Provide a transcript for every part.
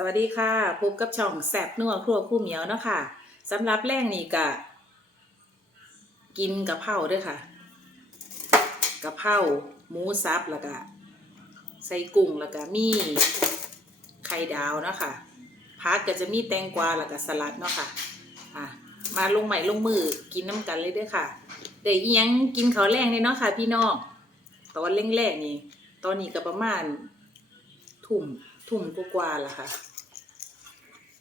สวัสดีค่ะพบกับช่องแซบนัวครัวคู่เหมียวเนาะค่ะสำหรับแรงนี่กะ กินกะเพราด้วยค่ะกะเพราหมูสับแล้วก็ใส่กุ้งแล้วก็มีไข่ดาวเนาะค่ะพักก็จะมีแตงกวาแล้วก็สลัดเนาะค่ะอะ มาลงใหม่ลงมือกินน้ำกันเลยด้วยค่ะได้อิหยังกินเขาแรงเลยเนาะค่ะ พี่น้องตอนแรกๆนี่ ตอนนี้ก็ประมาณ ทุ่มทุ่มกว่าๆล่ะค่ะ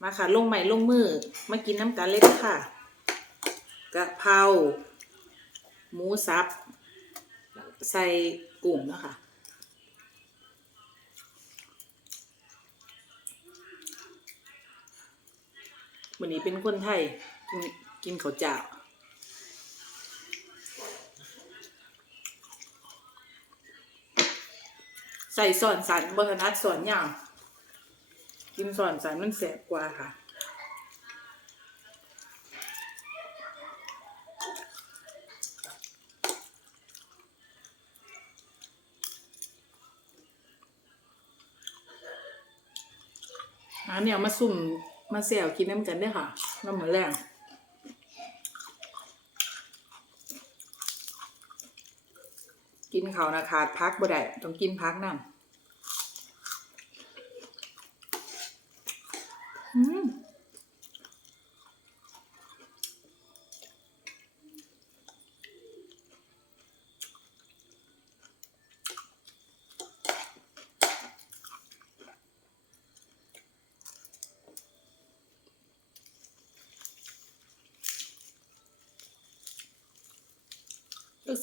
มาค่ะ ลงใหม่ลงมือ มากินน้ำกันเลยเด้อค่ะ กะเพราหมูสับ ใส่กุ้งเนาะคะวันนี้เป็นคนไทย กินข้าวเจ้าใส่สอนสันบถนัดสอนยาว กินสอนสันมันแสบกว่าค่ะอันนี้เอามาซุ่มมาแซวกินน้ำกันได้ค่ะน้ำเหมือนแรงกินเขานะขาดพักบ่ได้ต้องกินพักน้ำอืม ก็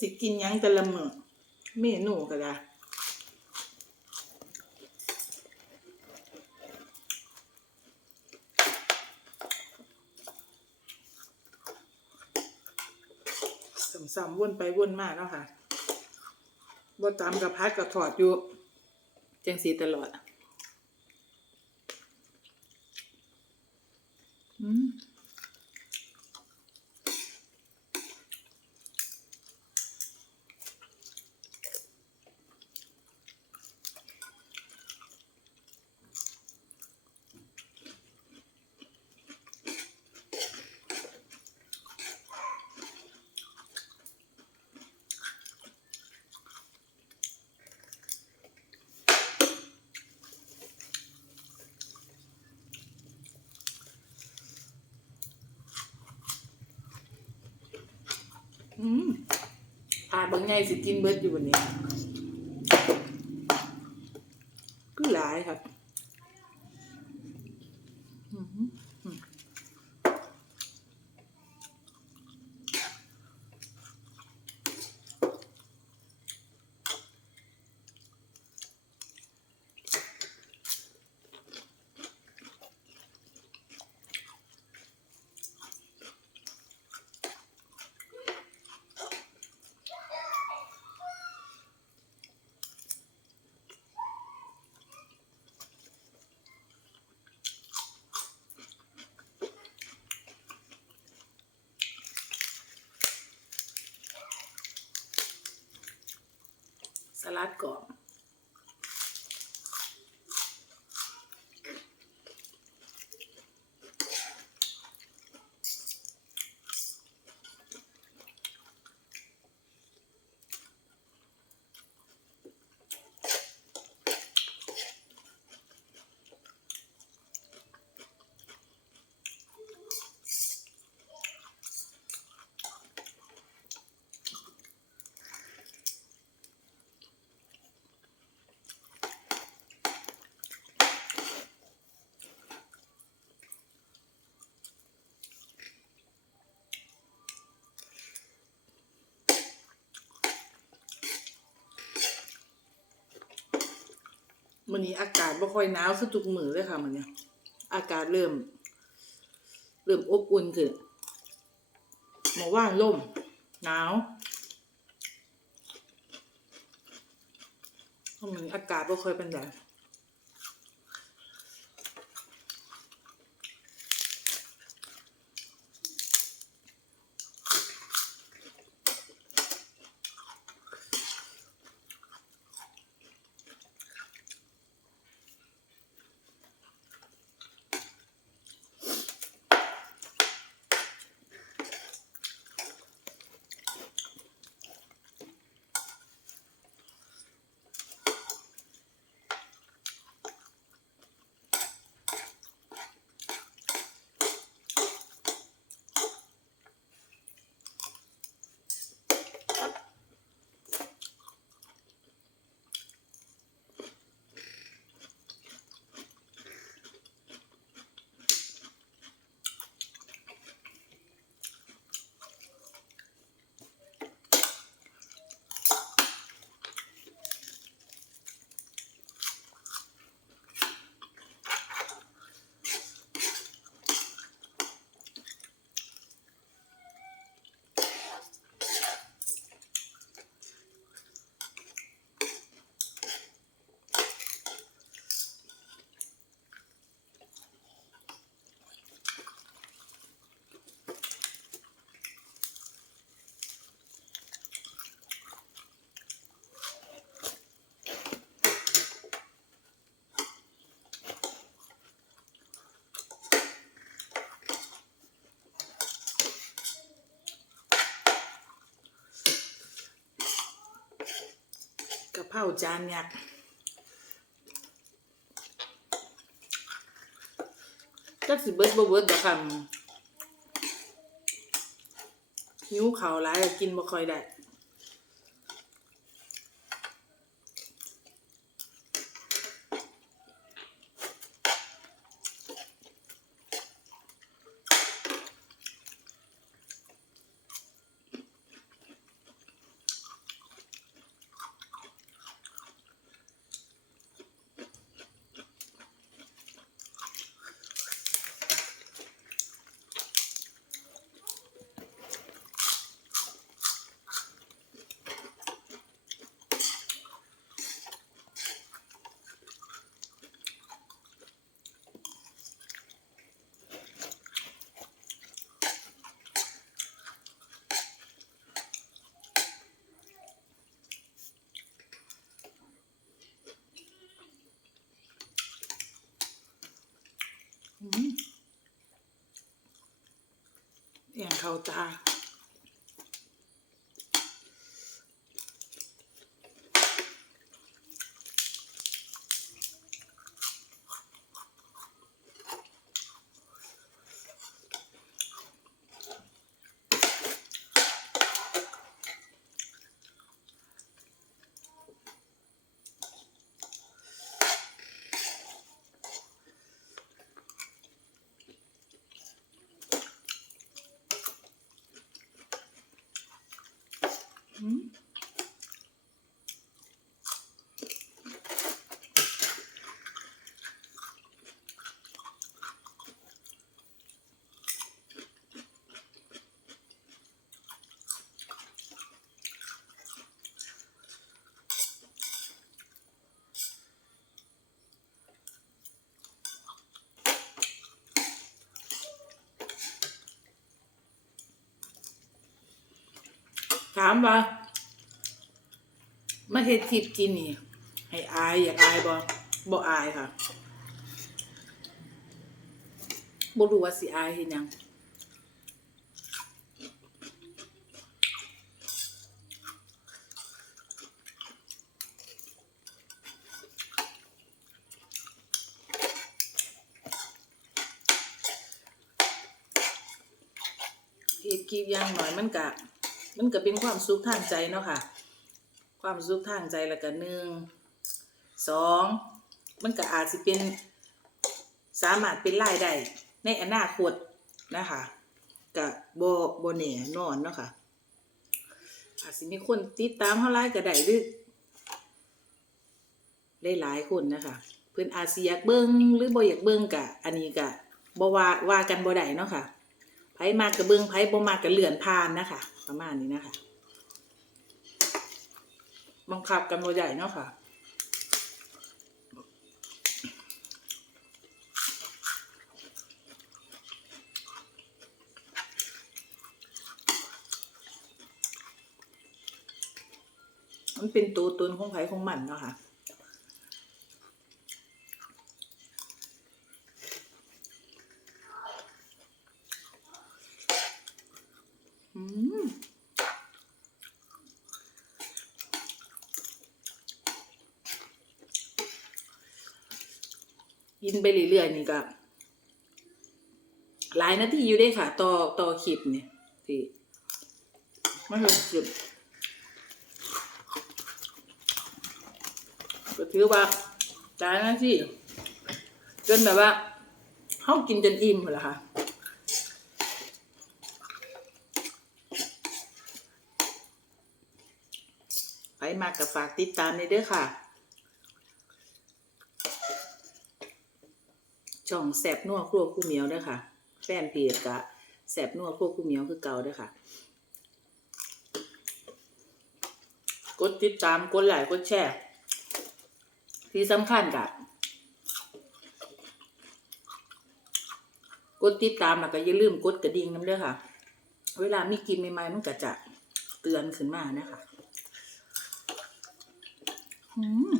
สิกินยังแต่ละมือเมนูก็ได้ ซ้ำวนไปวนมาเนาะค่ะบ่ตามกับพัดกับถอดอยู่จังสีตลอด อืมอืมอา บางไงสิกินเบิดอยู่วันนี้ก็หลายครับ สลัดก่อน มันนี้อากาศบ่ค่อยหนาวคือจุกมือเลยค่ะมันเนี่ยอากาศเริ่ม เริ่มอบอุ่นขึ้นหมอว่านล่มหนาวเพราะมันอากาศบ่ค่อยเป็นแบบ เพราจานยักษ์จักสิเบิดบ่เบิดดอกคำหิวเข้าหลายกินบ่ค่อยได้ อืม อย่าามถามว่ามาเฮ็ดคลิปกินนี่ ให้อายอยากอายบ่บ่อายค่ะบ่รู้ว่าสิอายเฮ็ดหยังเฮ็ดคลิปอย่างน้อยมันก็ มันก็เป็นความสุขทางใจเนาะค่ะ ความสุขทางใจแล้วก็หนึ่งสองมันก็อาจสิเป็นสามารถเป็นรายได้ในอนาคตนะคะก็บ่บ่แน่นอนเนาะค่ะอาจสิมีคนติดตามเฮาหลายก็ได้หรือหลายๆคนนะคะเพิ่อนอาจสิอยากเบิ่งหรือบ่อยากเบิ่งก็อันนี้ก็บ่ว่าว่ากันบ่ได้เนาะค่ะ ไผมากก็เบิ่งไผบ่มากก็เหลื่อนผ่านนะคะ ประมาณนี้นะคะบังคับกันบ่ใหญ่เนาะค่ะมันเป็นตัวตนของไผของมันเนาะค่ะม กิน ไปเรื่อยๆนี่ก็หลายนาทีอยู่ได้ค่ะ ต่อต่อคลิปเนี่ยที่ไม่หกสิบก็ถือว่าหลายนาทีจนแบบว่าเขากินจนอิ่มเลยค่ะไปมากกับฝากติดตามในเด้อค่ะ ช่องแสบนัวครัวคู่เมียวด้อค่ะ แฟนเพจกะแสบนัวครัวคู่เมียวคือเก่าเด้อค่ะ กดติดตามกดไลค์กดแชร์ที่สำคัญกะกดติดตามแล้วก็อย่าลืมกดกระดิ่งน้ำเด้อค่ะ เวลามีกินใหม่ๆมันก็จะเตือนขึ้นมานะคะ อืม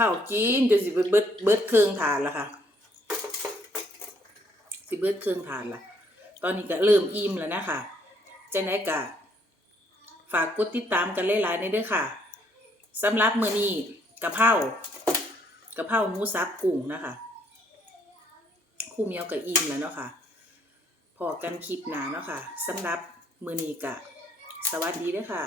กะเพราจีนจนสิเบิดเบิดเบิดเครื่องทานล้วค่ะ สิเบิดเครื่องทานละตอนนี้ก็เริ่มอิ่มแล้วนะคะจะไหนกะฝากกดติดตามกันหลายๆในเด้อค่ะสำหรับมื้อนี้กะเพรากะเพราหมูสับกุ้งนะคะคู่เมียวกับอิ่มแล้วเนาะค่ะพอกันคลิปหนาเนาะค่ะสำหรับมื้อนี้กะ สวัสดีเด้อค่ะ